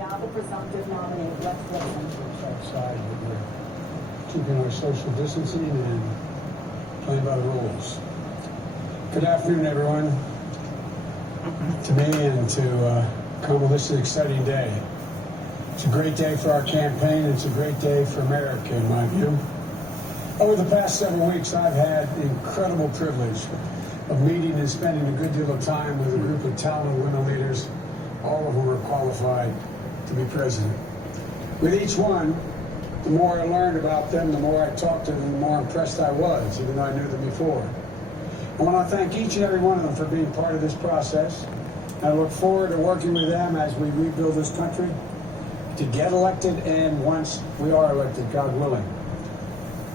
Now the presumptive nominee, Rex Wilson. Outside, but we're keeping our social distancing and playing by the rules. Good afternoon, everyone. To me and to Kamala, this is an exciting day. It's a great day for our campaign. It's a great day for America, in my view. Over the past several weeks, I've had the incredible privilege of meeting and spending a good deal of time with a group of talented women leaders, all of whom are qualified to be president. With each one, the more I learned about them, the more I talked to them, the more impressed I was, even though I knew them before. I want to thank each and every one of them for being part of this process. I look forward to working with them as we rebuild this country to get elected and once we are elected, God willing.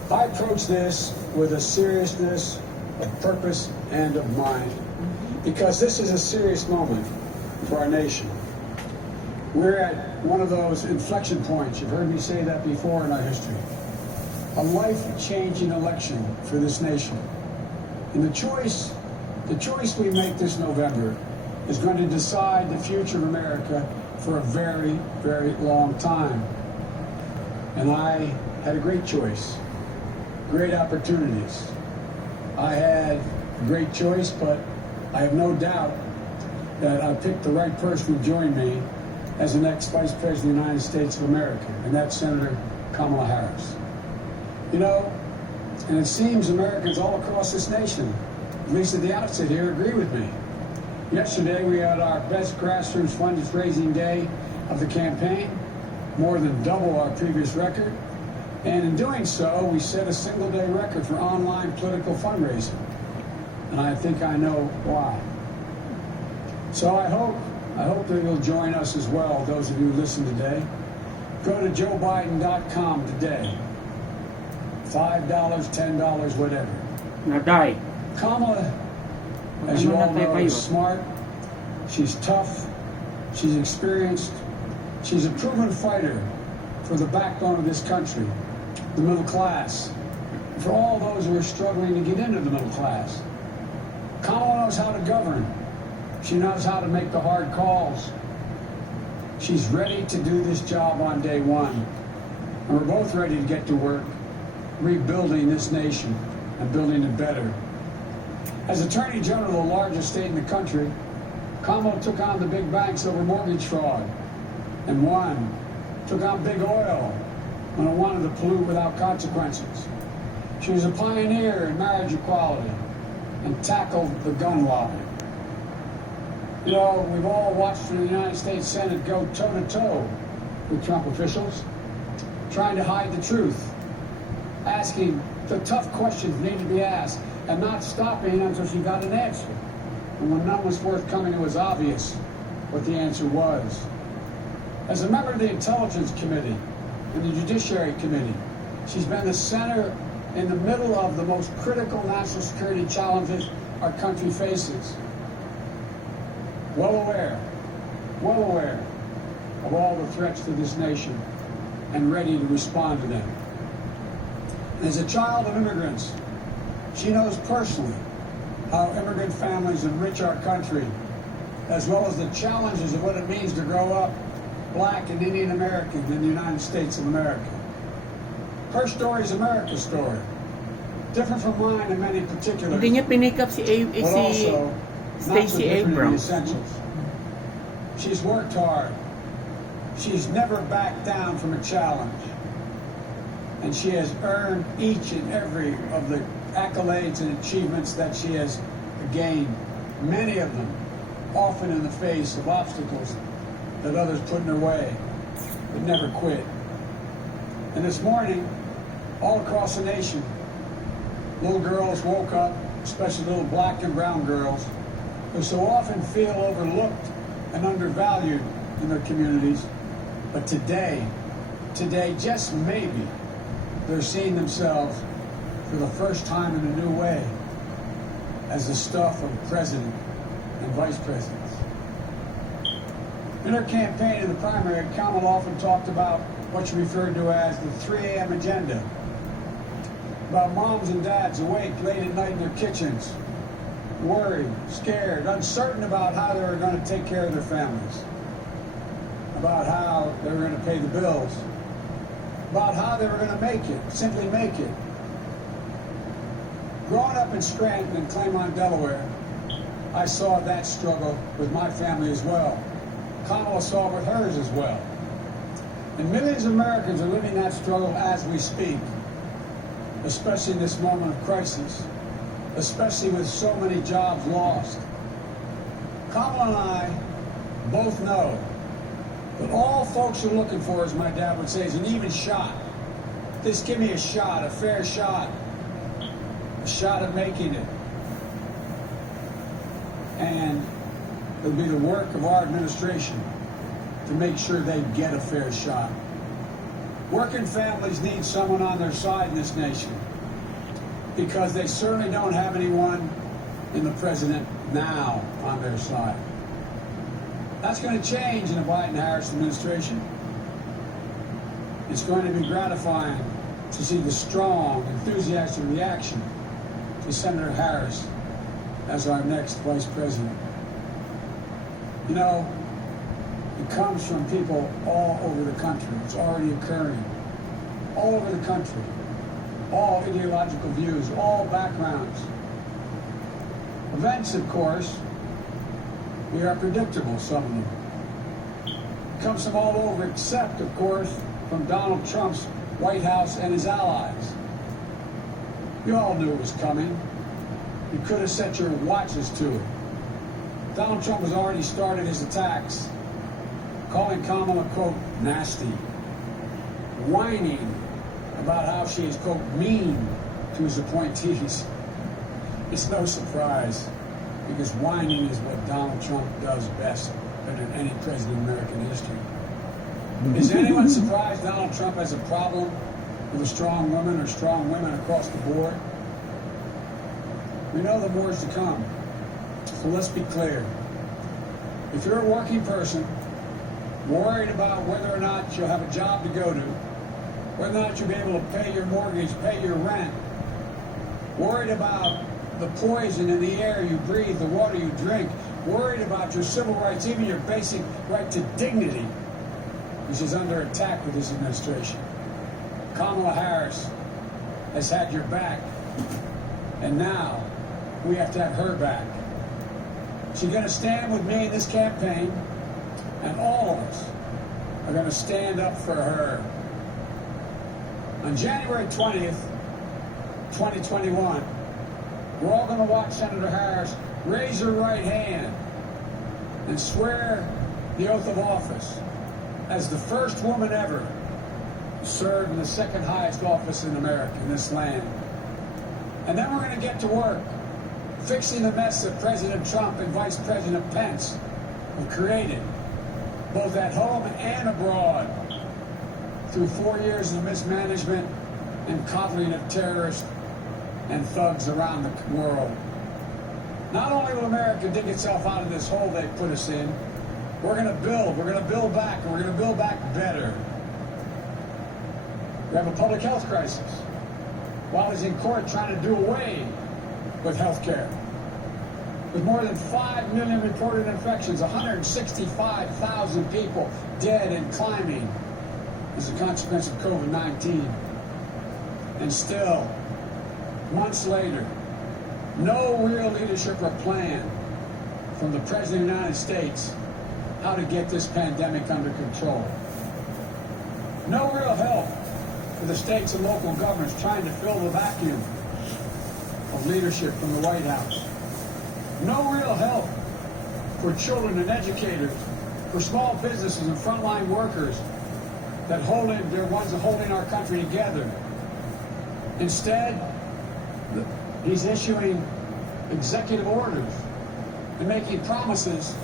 I approach this with a seriousness of purpose and of mind because this is a serious moment for our nation. We're at one of those inflection points. You've heard me say that before in our history. A life-changing election for this nation. And the choice we make this November is going to decide the future of America for a very, very long time. And I had a great choice, great opportunities. I had a great choice, but I have no doubt that I picked the right person to join me as the next Vice President of the United States of America, and that's Senator Kamala Harris. You know, and it seems Americans all across this nation, at least at the outset here, agree with me. Yesterday, we had our best grassroots fundraising day of the campaign, more than double our previous record. And in doing so, we set a single-day record for online political fundraising. And I think I know why. So I hope that you'll join us as well, those of you who listen today. Go to joebiden.com today. $5, $10, whatever. Naday. Kamala, as you all know, is smart. She's tough. She's experienced. She's a proven fighter for the backbone of this country, the middle class, for all those who are struggling to get into the middle class. Kamala knows how to govern. She knows how to make the hard calls. She's ready to do this job on day one. And we're both ready to get to work rebuilding this nation and building it better. As Attorney General of the largest state in the country, Kamala took on the big banks over mortgage fraud and won. Took on big oil when it wanted to pollute without consequences. She was a pioneer in marriage equality and tackled the gun lobby. You know, we've all watched the United States Senate go toe-to-toe with Trump officials, trying to hide the truth, asking the tough questions needed to be asked, and not stopping until she got an answer. And when none was forthcoming, it was obvious what the answer was. As a member of the Intelligence Committee and the Judiciary Committee, she's been the center in the middle of the most critical national security challenges our country faces. Well aware of all the threats to this nation and ready to respond to them. As a child of immigrants, she knows personally how immigrant families enrich our country, as well as the challenges of what it means to grow up Black and Indian American in the United States of America. Her story is America's story, different from mine in many particulars, Hindi niya pinick up si but also not so Stacey different in the Abrams. essentials. She's worked hard. She's never backed down from a challenge. And she has earned each and every of the accolades and achievements that she has gained, many of them often in the face of obstacles that others put in her way, but never quit. And this morning, all across the nation, little girls woke up, especially little Black and brown girls, who so often feel overlooked and undervalued in their communities. But today, just maybe, they're seeing themselves for the first time in a new way as the stuff of president and vice presidents. In her campaign in the primary, Kamala often talked about what she referred to as the 3 a.m. agenda, about moms and dads awake late at night in their kitchens, worried, scared, uncertain about how they were going to take care of their families. about how they were going to pay the bills, about how they were going to make it, simply make it. Growing up in Scranton and Claymont, Delaware, I saw that struggle with my family as well. Kamala saw it with hers as well. And millions of Americans are living that struggle as we speak, especially in this moment of crisis, especially with so many jobs lost. Kamala and I both know that all folks are looking for, as my dad would say, is an even shot. Just give me a shot, a fair shot, a shot at making it. And it'll be the work of our administration to make sure they get a fair shot. Working families need someone on their side in this nation because they certainly don't have anyone in the president now on their side. That's going to change in the Biden-Harris administration. It's going to be gratifying to see the strong, enthusiastic reaction to Senator Harris as our next vice president. You know, it comes from people all over the country. It's already occurring. All over the country. All ideological views, all backgrounds. Events, of course, they are predictable, some of them. It comes from all over, except, of course, from Donald Trump's White House and his allies. You all knew it was coming. You could have set your watches to it. Donald Trump has already started his attacks, calling Kamala, quote, nasty, whining about how she is, quote, mean to his appointees. It's no surprise, because whining is what Donald Trump does best better than any president in American history. Is anyone surprised Donald Trump has a problem with a strong woman or strong women across the board? We know the more is to come. So let's be clear. If you're a working person, worried about whether or not you'll have a job to go to, whether or not you'll be able to pay your mortgage, pay your rent, worried about the poison in the air you breathe, the water you drink, worried about your civil rights, even your basic right to dignity, which is under attack with this administration. Kamala Harris has had your back, and now we have to have her back. She's going to stand with me in this campaign, and all of us are going to stand up for her. On January 20th, 2021, we're all going to watch Senator Harris raise her right hand and swear the oath of office as the first woman ever to serve in the second highest office in America, in this land. And then we're going to get to work fixing the mess that President Trump and Vice President Pence have created, both at home and abroad, through 4 years of mismanagement and coddling of terrorists and thugs around the world. Not only will America dig itself out of this hole they put us in, we're going to build back, and we're going to build back better. We have a public health crisis. While he's in court trying to do away with health care, with more than 5 million reported infections, 165,000 people dead and climbing as a consequence of COVID-19. And still, months later, no real leadership or plan from the President of the United States how to get this pandemic under control. No real help for the states and local governments trying to fill the vacuum of leadership from the White House. No real help for children and educators, for small businesses and frontline workers they're ones that holding our country together. Instead, he's issuing executive orders and making promises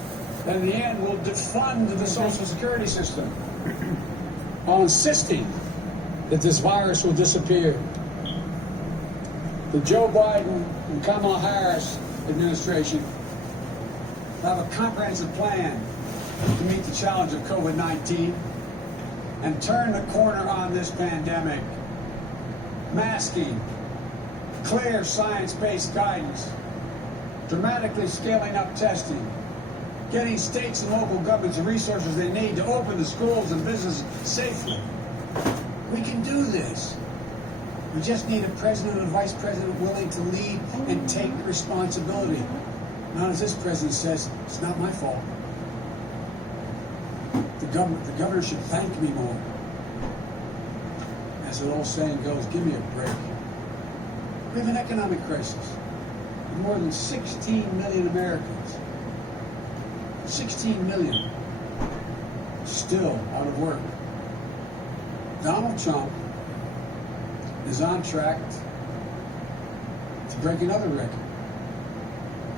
that in the end will defund the Social Security system while insisting that this virus will disappear. The Joe Biden and Kamala Harris administration have a comprehensive plan to meet the challenge of COVID-19 and turn the corner on this pandemic. Masking, clear science-based guidance, dramatically scaling up testing, getting states and local governments the resources they need to open the schools and businesses safely. We can do this. We just need a president and a vice president willing to lead and take responsibility. Not as this president says, it's not my fault. The governor should thank me more. As the old saying goes, give me a break. We have an economic crisis with more than 16 million Americans. 16 million still out of work. Donald Trump is on track to break another record.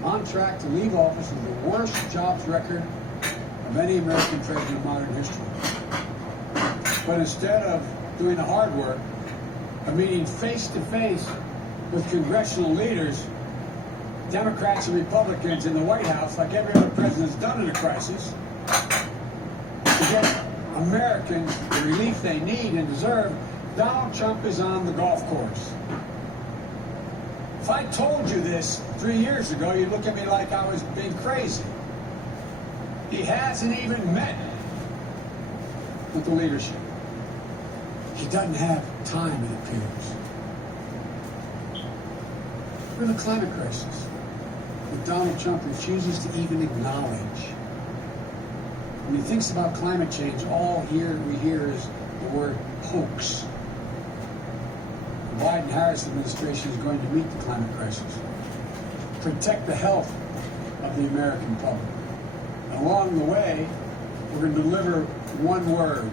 On track to leave office with the worst jobs record of any American president in modern history. But instead of doing the hard work of meeting face to face with congressional leaders, Democrats and Republicans in the White House, like every other president's done in a crisis, to get Americans the relief they need and deserve, Donald Trump is on the golf course. If I told you this 3 years ago, you'd look at me like I was being crazy. He hasn't even met with the leadership. He doesn't have time, it appears. We're in a climate crisis that Donald Trump refuses to even acknowledge. When he thinks about climate change, all we hear is the word hoax. The Biden-Harris administration is going to meet the climate crisis, protect the health of the American public. And along the way, we're going to deliver one word: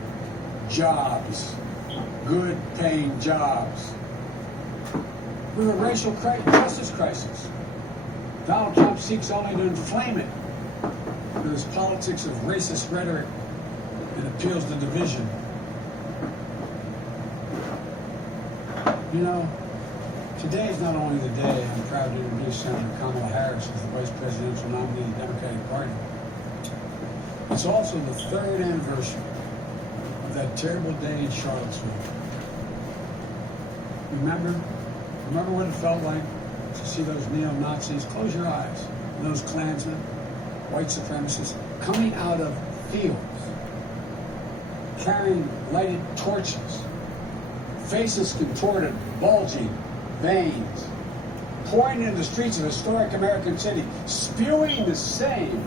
jobs. Good paying jobs. We have a racial justice crisis. Donald Trump seeks only to inflame it with his politics of racist rhetoric and appeals to division. You know, today is not only the day I'm proud to introduce Senator Kamala Harris as the vice presidential nominee of the Democratic Party. It's also the 3rd anniversary of that terrible day in Charlottesville. Remember what it felt like to see those neo-Nazis? Close your eyes. And those Klansmen, white supremacists, coming out of fields, carrying lighted torches, faces contorted, bulging, veins, pouring into the streets of historic American city, spewing the same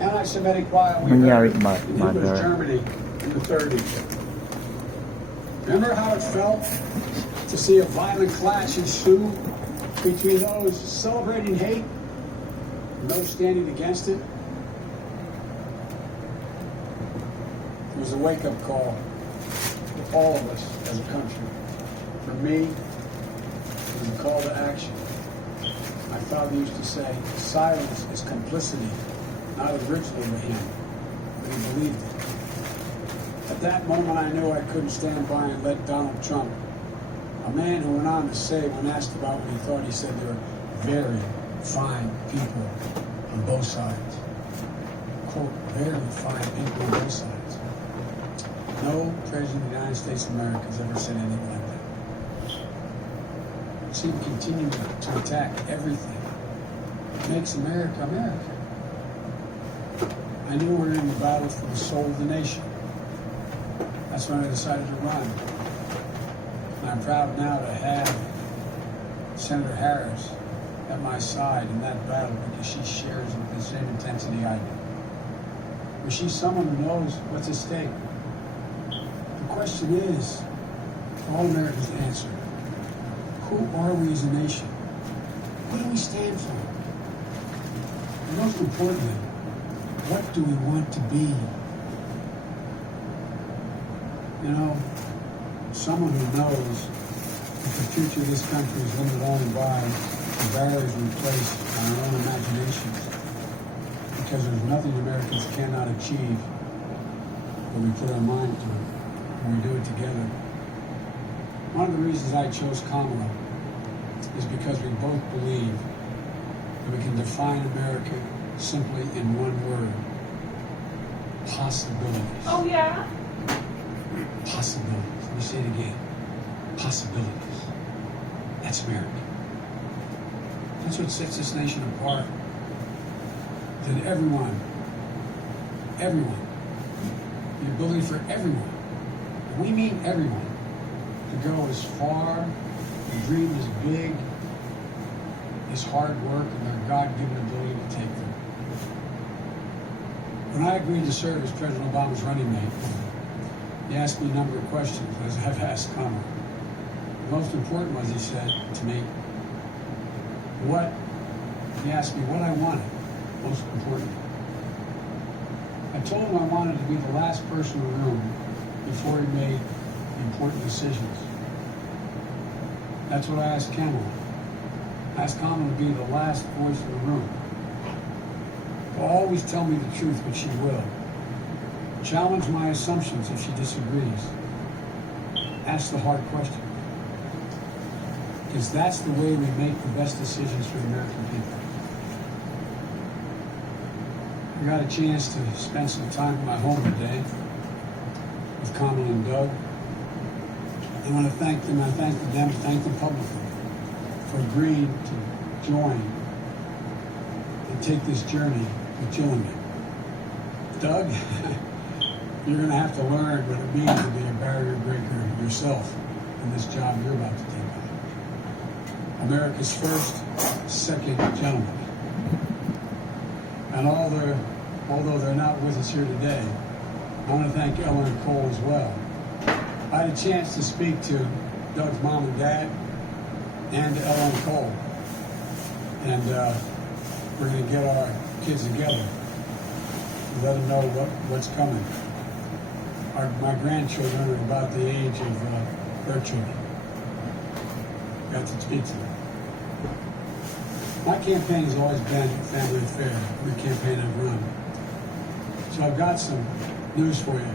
anti-Semitic bile we heard in Hitler's Germany in the 30s. Remember how it felt to see a violent clash ensue between those celebrating hate and those standing against it? It was a wake-up call for all of us as a country. For me, it was a call to action. My father used to say, silence is complicity, not original to him, but he believed it. At that moment, I knew I couldn't stand by and let Donald Trump, a man who went on to say, when asked about what he thought, he said there were very fine people on both sides. Quote, very fine people on both sides. No president of the United States of America has ever said anything like that. See, we continue to attack everything that makes America America. I knew we were in the battle for the soul of the nation. That's when I decided to run. And I'm proud now to have Senator Harris at my side in that battle because she shares the same intensity I do. But she's someone who knows what's at stake. The question is, for all Americans to answer, who are we as a nation? What do we stand for? And most importantly, what do we want to be? You know, someone who knows that the future of this country is limited only by the barriers we place on our own imaginations. Because there's nothing Americans cannot achieve when we put our mind to it, when we do it together. One of the reasons I chose Kamala is because we both believe that we can define America simply in one word: possibilities. Oh, yeah? Possibilities. Let me say it again. Possibilities. That's America. That's what sets this nation apart. That everyone everyone, the ability for everyone, and we mean everyone, to go as far and dream as big as hard work and their God-given ability to take them. When I agreed to serve as President Obama's running mate, he asked me a number of questions, as I've asked Kamala. The most important was, he said to me, he asked me what I wanted, most important. I told him I wanted to be the last person in the room before he made important decisions. That's what I asked Kamala. I asked Kamala to be the last voice in the room. Will always tell me the truth, but she will. Challenge my assumptions if she disagrees. Ask the hard questions. Because that's the way we make the best decisions for the American people. I got a chance to spend some time at my home today with Kamala and Doug. I want to thank them. I thank them publicly for agreeing to join and take this journey with Jill and me. Doug, you're going to have to learn what it means to be a barrier breaker yourself in this job you're about to take on. America's first, second gentleman. And although they're not with us here today, I want to thank Ella and Cole as well. I had a chance to speak to Doug's mom and dad and to Ella and Cole. And we're going to get our kids together and let them know what's coming. My grandchildren are about the age of their children. Got to speak to them. My campaign has always been a family affair, every campaign I've run. So I've got some news for you.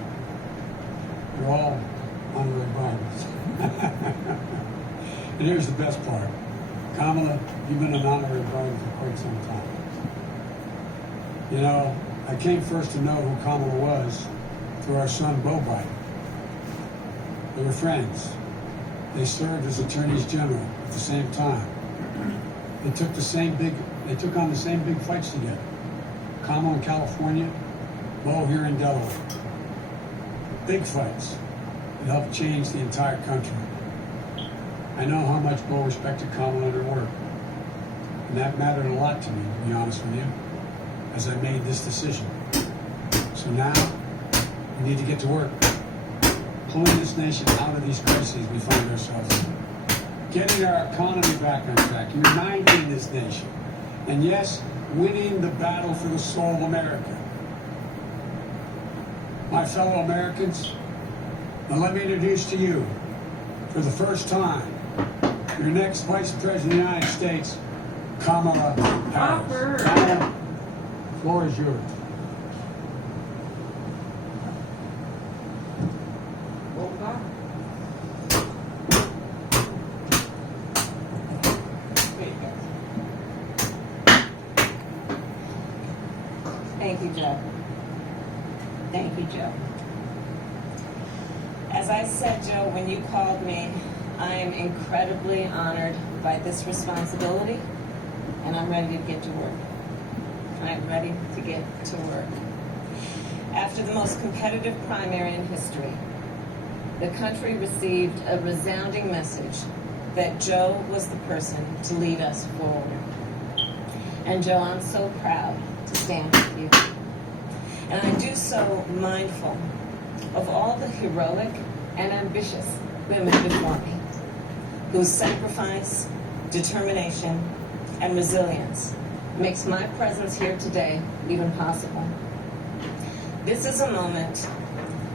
You're all honorary Bidens. And here's the best part. Kamala, you've been an honorary Biden for quite some time. You know, I came first to know who Kamala was through our son, Beau Biden. They were friends. They served as attorneys general at the same time. They took on the same big fights together. Kamala in California, Beau here in Delaware. Big fights that helped change the entire country. I know how much Beau respected Kamala and her work. And that mattered a lot to me, to be honest with you, as I made this decision. So now, we need to get to work. Pulling this nation out of these crises we find ourselves in. Getting our economy back on track. Uniting this nation. And yes, winning the battle for the soul of America. My fellow Americans, now let me introduce to you, for the first time, your next Vice President of the United States, Kamala Harris. Kamala, the floor is yours. Thank you, Joe. Thank you, Joe. As I said, Joe, when you called me, I am incredibly honored by this responsibility, and I'm ready to get to work. I'm ready to get to work. After the most competitive primary in history, the country received a resounding message that Joe was the person to lead us forward. And Joe, I'm so proud to stand with you. And I do so mindful of all the heroic and ambitious women before me, whose sacrifice, determination, and resilience makes my presence here today even possible. This is a moment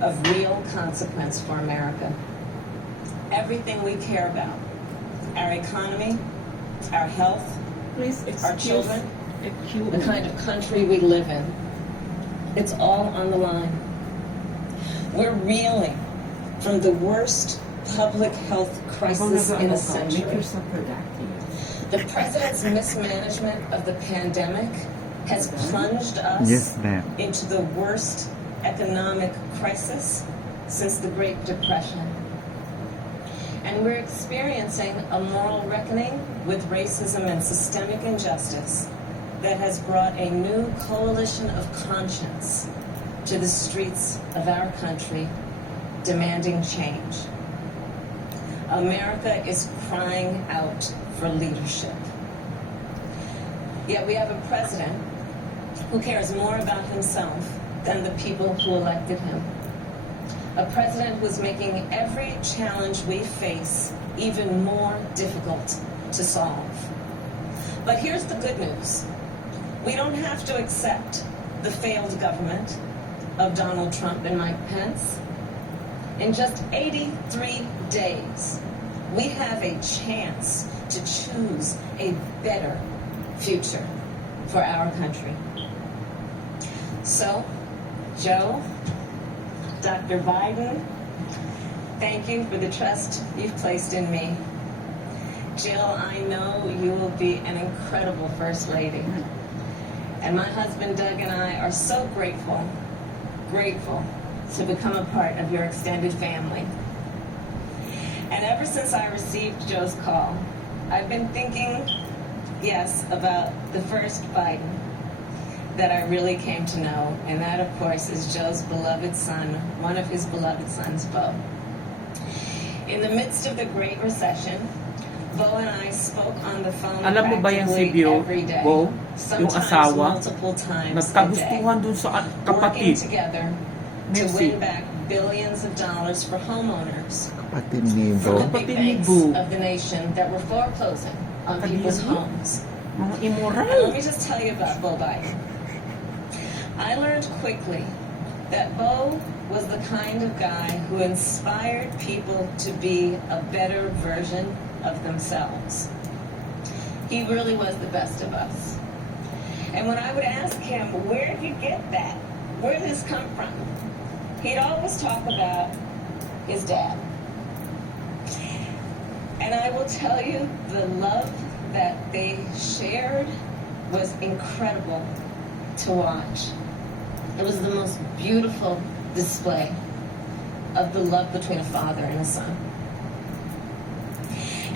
of real consequence for America. Everything we care about, our economy, our health, our children, the kind of country we live in, it's all on the line. We're reeling from the worst public health crisis in a century. The president's mismanagement of the pandemic has plunged us into the worst economic crisis since the Great Depression. And we're experiencing a moral reckoning with racism and systemic injustice that has brought a new coalition of conscience to the streets of our country demanding change. America is crying out for leadership. Yet we have a president who cares more about himself than the people who elected him. A president who is making every challenge we face even more difficult to solve. But here's the good news. We don't have to accept the failed government of Donald Trump and Mike Pence. In just 83 days, we have a chance to choose a better future for our country. So, Joe, Dr. Biden, thank you for the trust you've placed in me. Jill, I know you will be an incredible First Lady. And my husband Doug and I are so grateful to become a part of your extended family. And ever since I received Joe's call, I've been thinking, yes, about the first Biden that I really came to know, and that, of course, is Joe's beloved son, one of his beloved sons, Bo. In the midst of the Great Recession, Bo and I spoke on the phone Alam mo ba yan si every day, Bo, yung sometimes asawa, multiple times a day, nagkagustuhan dun sa working kapatid. together to Merci. win back billions of dollars for homeowners Kapatid ni from the Bo. big Kapatid ni banks Bo. of the nation that were foreclosing on people's Kapatid ni Bo. homes. Mga And let immoral. me just tell you about Bo Biden. I learned quickly that Bo was the kind of guy who inspired people to be a better version of themselves. He really was the best of us. And when I would ask him, where did you get that? Where did this come from? He'd always talk about his dad. And I will tell you, the love that they shared was incredible to watch. It was the most beautiful display of the love between a father and a son.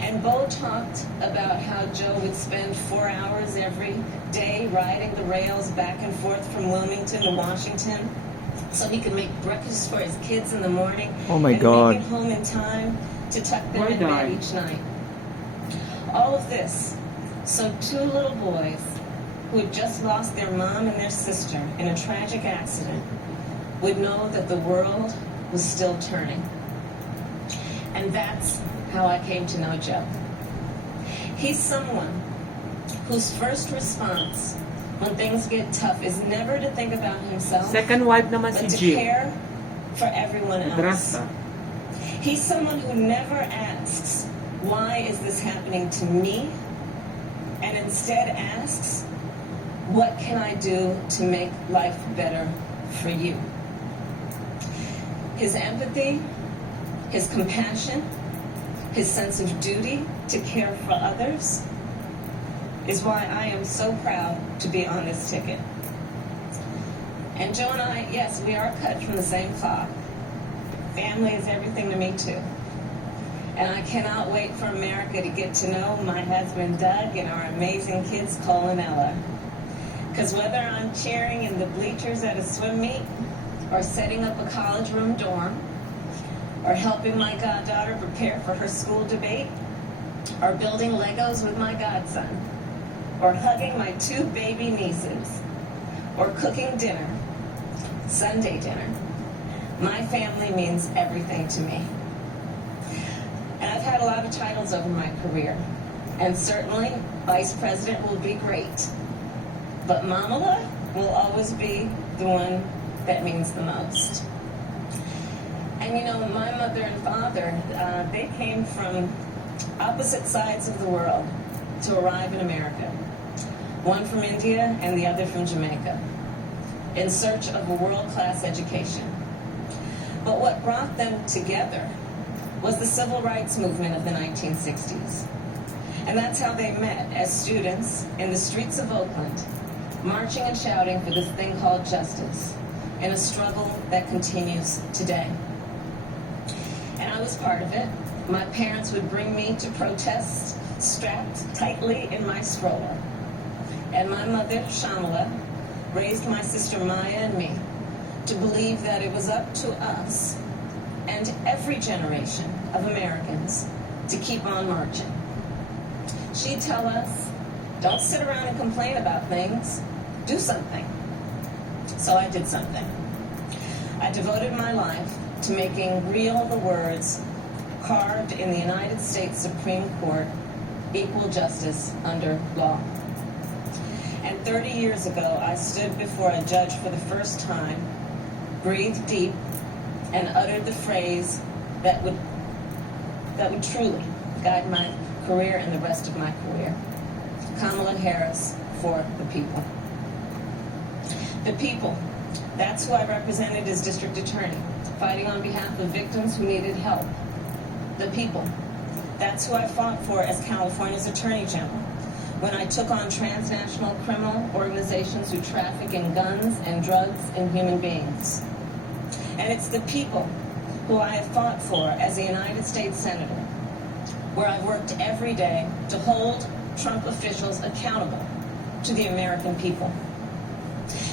And Bo talked about how Joe would spend 4 hours every day riding the rails back and forth from Wilmington to Washington so he could make breakfast for his kids in the morning Oh my and God. make it home in time to tuck them Why in bed die? each night. All of this so 2 little boys who had just lost their mom and their sister in a tragic accident would know that the world was still turning. And that's how I came to know Joe. He's someone whose first response when things get tough is never to think about himself, Second wife naman si but to Jill. care for everyone else. Madrasta. He's someone who never asks, why is this happening to me? And instead asks, what can I do to make life better for you? His empathy, his compassion, his sense of duty to care for others is why I am so proud to be on this ticket. And Joe and I, yes, we are cut from the same cloth. Family is everything to me too. And I cannot wait for America to get to know my husband Doug and our amazing kids Cole and Ella. Because whether I'm cheering in the bleachers at a swim meet, or setting up a college room dorm, or helping my goddaughter prepare for her school debate, or building Legos with my godson, or hugging my 2 baby nieces, or cooking dinner, Sunday dinner, my family means everything to me. And I've had a lot of titles over my career, and certainly vice president will be great. But Mamala will always be the one that means the most. And you know, my mother and father, they came from opposite sides of the world to arrive in America. One from India and the other from Jamaica, in search of a world-class education. But what brought them together was the civil rights movement of the 1960s. And that's how they met as students in the streets of Oakland, marching and shouting for this thing called justice, in a struggle that continues today. And I was part of it. My parents would bring me to protests strapped tightly in my stroller. And my mother, Shamala, raised my sister Maya and me to believe that it was up to us and every generation of Americans to keep on marching. She'd tell us, don't sit around and complain about things, do something. So I did something. I devoted my life to making real the words carved in the United States Supreme Court, equal justice under law. And 30 years ago, I stood before a judge for the first time, breathed deep, and uttered the phrase that would truly guide my career and the rest of my career. Kamala Harris for the people. The people. That's who I represented as district attorney, fighting on behalf of victims who needed help. The people. That's who I fought for as California's Attorney General when I took on transnational criminal organizations who traffic in guns and drugs and human beings. And it's the people who I have fought for as a United States Senator, where I've worked every day to hold Trump officials accountable to the American people.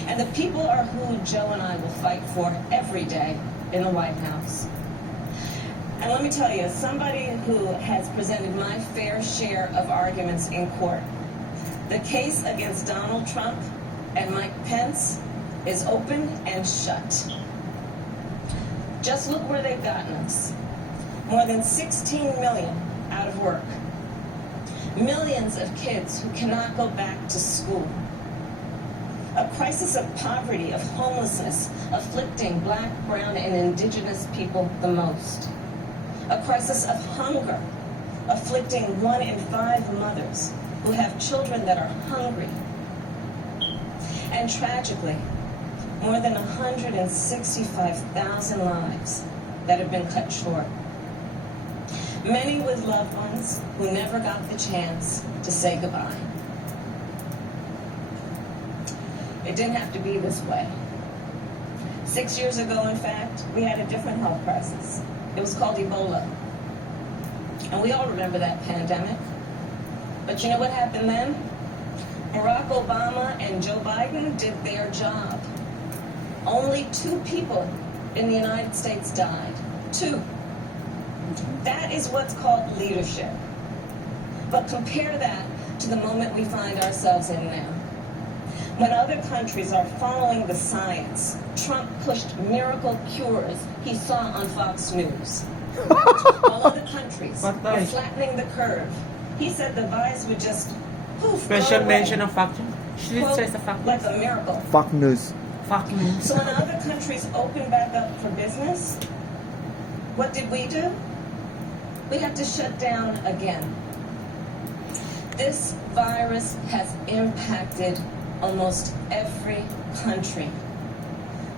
And the people are who Joe and I will fight for every day in the White House. And let me tell you, as somebody who has presented my fair share of arguments in court, the case against Donald Trump and Mike Pence is open and shut. Just look where they've gotten us. More than 16 million out of work. Millions of kids who cannot go back to school. A crisis of poverty, of homelessness, afflicting Black, brown, and indigenous people the most. A crisis of hunger, afflicting 1 in 5 mothers who have children that are hungry. And tragically, more than 165,000 lives that have been cut short. Many with loved ones who never got the chance to say goodbye. It didn't have to be this way. 6 years ago, in fact, we had a different health crisis. It was called Ebola. And we all remember that pandemic. But you know what happened then? Barack Obama and Joe Biden did their job. Only 2 people in the United States died. 2. That is what's called leadership. But compare that to the moment we find ourselves in now. When other countries are following the science, Trump pushed miracle cures he saw on Fox News. While other countries were flattening the curve, he said the virus would just poof, Special go away. mention of fact. She Quote, says the fact. like a miracle. Fuck news. Fact news. So when other countries opened back up for business, what did we do? We had to shut down again. This virus has impacted almost every country.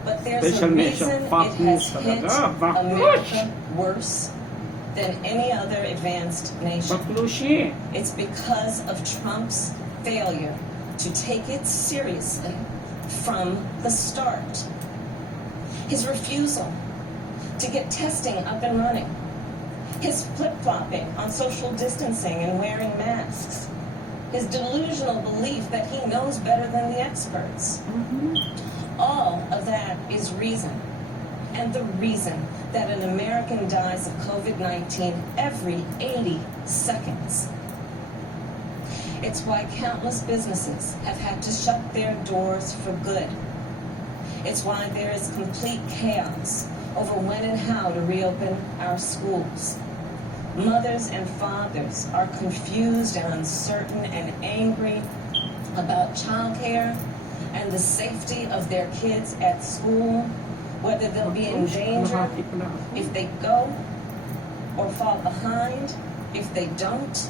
But there's a reason it has hit America worse than any other advanced nation. It's because of Trump's failure to take it seriously from the start. His refusal to get testing up and running. His flip-flopping on social distancing and wearing masks. His delusional belief that he knows better than the experts. All of that is reason. And the reason that an American dies of COVID-19 every 80 seconds. It's why countless businesses have had to shut their doors for good. It's why there is complete chaos over when and how to reopen our schools. Mothers and fathers are confused and uncertain and angry about childcare and the safety of their kids at school, whether they'll be in danger if they go or fall behind if they don't.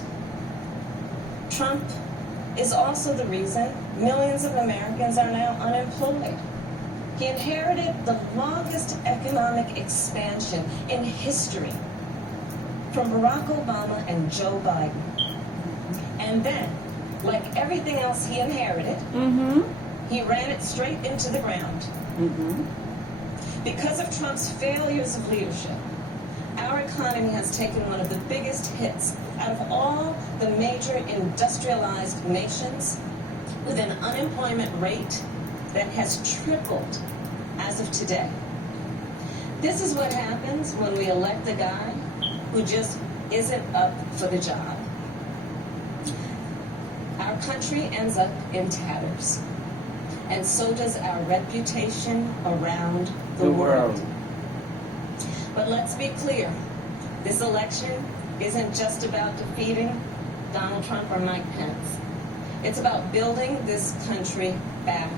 Trump is also the reason millions of Americans are now unemployed. He inherited the longest economic expansion in history from Barack Obama and Joe Biden. And then, like everything else he inherited, he ran it straight into the ground. Because of Trump's failures of leadership, our economy has taken one of the biggest hits out of all the major industrialized nations, with an unemployment rate that has tripled as of today. This is what happens when we elect a guy who just isn't up for the job. Our country ends up in tatters, and so does our reputation around the world. But let's be clear, this election isn't just about defeating Donald Trump or Mike Pence. It's about building this country back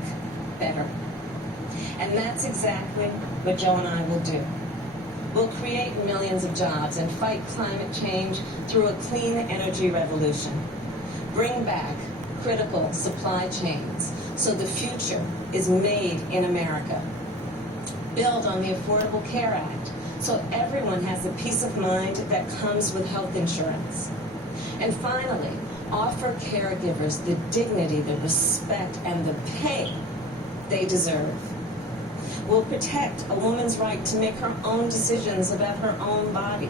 better. And that's exactly what Joe and I will do. We'll create millions of jobs and fight climate change through a clean energy revolution. Bring back critical supply chains so the future is made in America. Build on the Affordable Care Act so everyone has the peace of mind that comes with health insurance. And finally, offer caregivers the dignity, the respect, and the pay they deserve. We'll protect a woman's right to make her own decisions about her own body.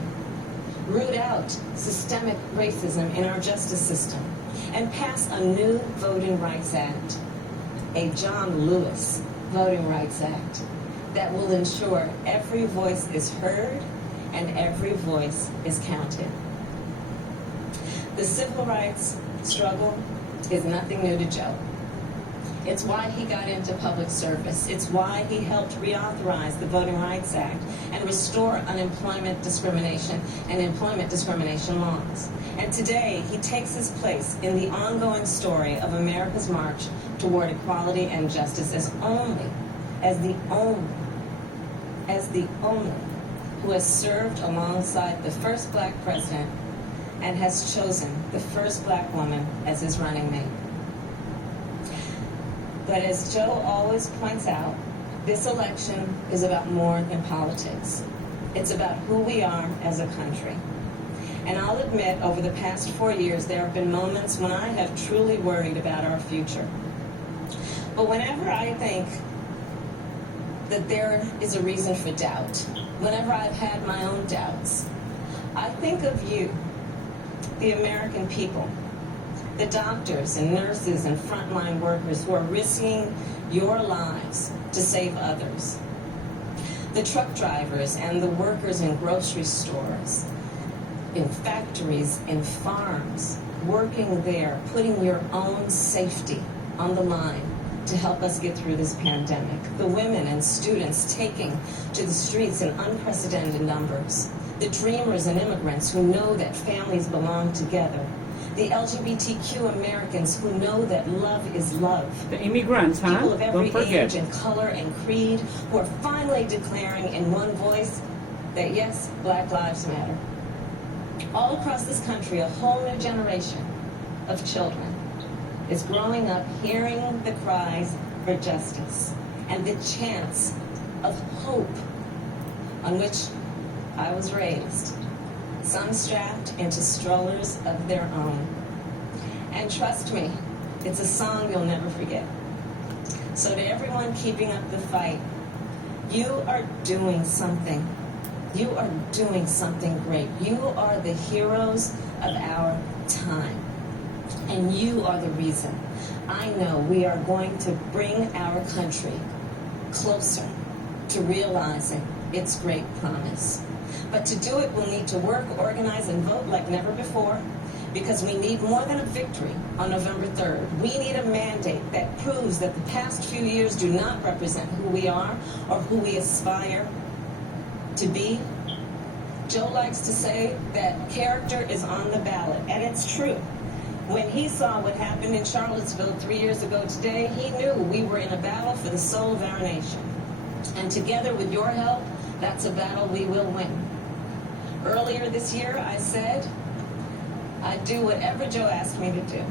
Root out systemic racism in our justice system. And pass a new Voting Rights Act, a John Lewis Voting Rights Act, that will ensure every voice is heard and every voice is counted. The civil rights struggle is nothing new to Joe. It's why he got into public service. It's why he helped reauthorize the Voting Rights Act and restore unemployment discrimination and employment discrimination laws. And today, he takes his place in the ongoing story of America's march toward equality and justice as the only who has served alongside the first black president and has chosen the first black woman as his running mate. But as Joe always points out, this election is about more than politics. It's about who we are as a country. And I'll admit, over the past 4 years, there have been moments when I have truly worried about our future. But whenever I think that there is a reason for doubt, whenever I've had my own doubts, I think of you, the American people, the doctors and nurses and frontline workers who are risking your lives to save others, the truck drivers and the workers in grocery stores, in factories, in farms, working there, putting your own safety on the line to help us get through this pandemic, the women and students taking to the streets in unprecedented numbers, the dreamers and immigrants who know that families belong together, the LGBTQ Americans who know that love is love. The immigrants, huh? People of every Don't forget. age and color and creed who are finally declaring in one voice that yes, Black Lives Matter. All across this country, a whole new generation of children is growing up hearing the cries for justice and the chants of hope on which I was raised, some strapped into strollers of their own. And trust me, it's a song you'll never forget. So to everyone keeping up the fight, you are doing something. You are doing something great. You are the heroes of our time. And you are the reason I know we are going to bring our country closer to realizing its great promise. But to do it, we'll need to work, organize, and vote like never before, because we need more than a victory on November 3rd. We need a mandate that proves that the past few years do not represent who we are or who we aspire to be. Joe likes to say that character is on the ballot, and it's true. When he saw what happened in Charlottesville 3 years ago today, he knew we were in a battle for the soul of our nation. And together with your help, that's a battle we will win. Earlier this year, I said I'd do whatever Joe asked me to do.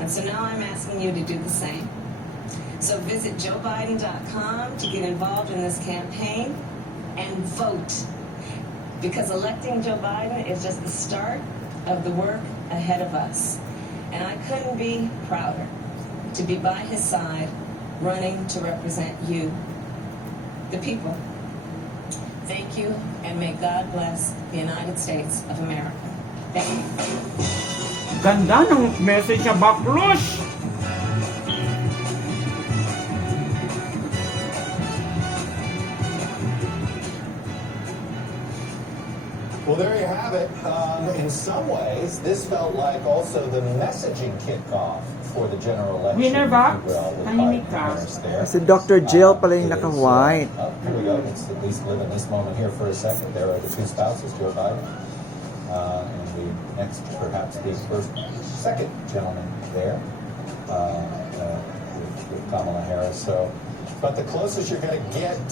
And so now I'm asking you to do the same. So visit joebiden.com to get involved in this campaign and vote. Because electing Joe Biden is just the start of the work ahead of us. And I couldn't be prouder to be by his side, running to represent you, the people. Thank you, and may God bless the United States of America. Thank you. Ganda ng message niya, Baklush! Well, there you have it. In some ways, this felt like also the messaging kickoff for the general election. Winner if box? you will, with Tahimik Biden ka. and Harris there. Si Dr. Jill pala yung It is, naka-white. Here we go. Let's at least live in this moment here for a second. There are the two spouses, Joe Biden, and the next, perhaps the second gentleman there, with Kamala Harris. So, but the closest you're going to get